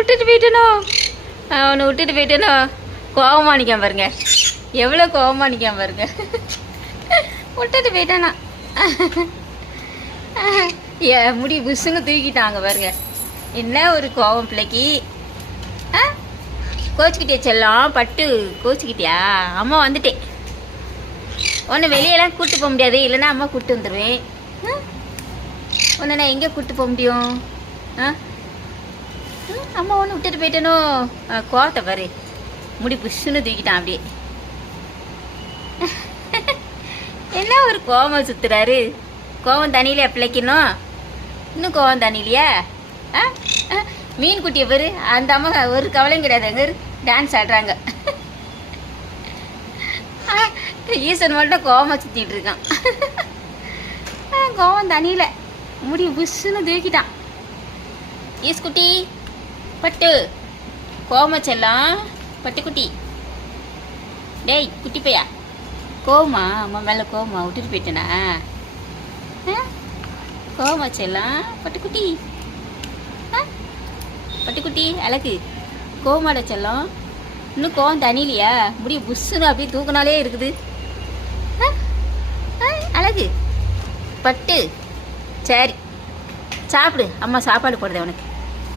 விட்டுட்டு போயிட்டனோ, அவனை விட்டுட்டு போயிட்டனோ. கோவமா நிற்காம பாருங்க, எவ்வளோ கோவமா நிற்காம பாருங்க. விட்டுட்டு போயிட்டானா. முடி புஷுங்க தூக்கிட்டாங்க பாருங்க. என்ன ஒரு கோவம் பிள்ளைக்கு. கோச்சிக்கிட்டே செல்லம் பட்டு, கோச்சிக்கிட்டியா? அம்மா வந்துட்டேன். உன்னை வெளியெல்லாம் கூப்பிட்டு போக முடியாது, இல்லைன்னா அம்மா கூப்பிட்டு வந்துடுவேன். உன்னை நான் எங்கே கூப்பிட்டு போக முடியும்? அம்மா ஒன்று விட்டுட்டு போயிட்டேனோ. கோவத்தை பாரு, முடி புஷ்ஷுன்னு தூக்கிட்டான் அப்படியே. என்ன ஒரு கோவம் சுத்துறாரு. கோவம் தண்ணியிலே பிள்ளைக்கணும். இன்னும் கோவம் தண்ணியிலையா? மீன் குட்டியை பாரு, அந்த அம்மா ஒரு கவலையும் கிடையாது, அங்கே டான்ஸ் ஆடுறாங்க. ஈசன் மட்டும் கோவமாக சுற்றிட்டு இருக்கான். கோவம் தண்ணியில் முடி புஷ்ஷுன்னு தூக்கிட்டான். ஈஸ்குட்டி பட்டு, கோவமா செல்லம் பட்டுக்குட்டி. டேய் குட்டி பையா, கோவமா அம்மா மேலே கோவமா விட்டுட்டு போயிட்டேனா? கோவமா செல்லம் பட்டுக்குட்டி. பட்டுக்குட்டி அழகு, கோவமாட செல்லம். இன்னும் கோவம் தண்ணிலையா? முடிய புஷ்ஷுன்னு அப்படியே தூக்கினாலே இருக்குது. அழகு பட்டு. சரி சாப்பிடு, அம்மா சாப்பாடு போடுதே உனக்கு.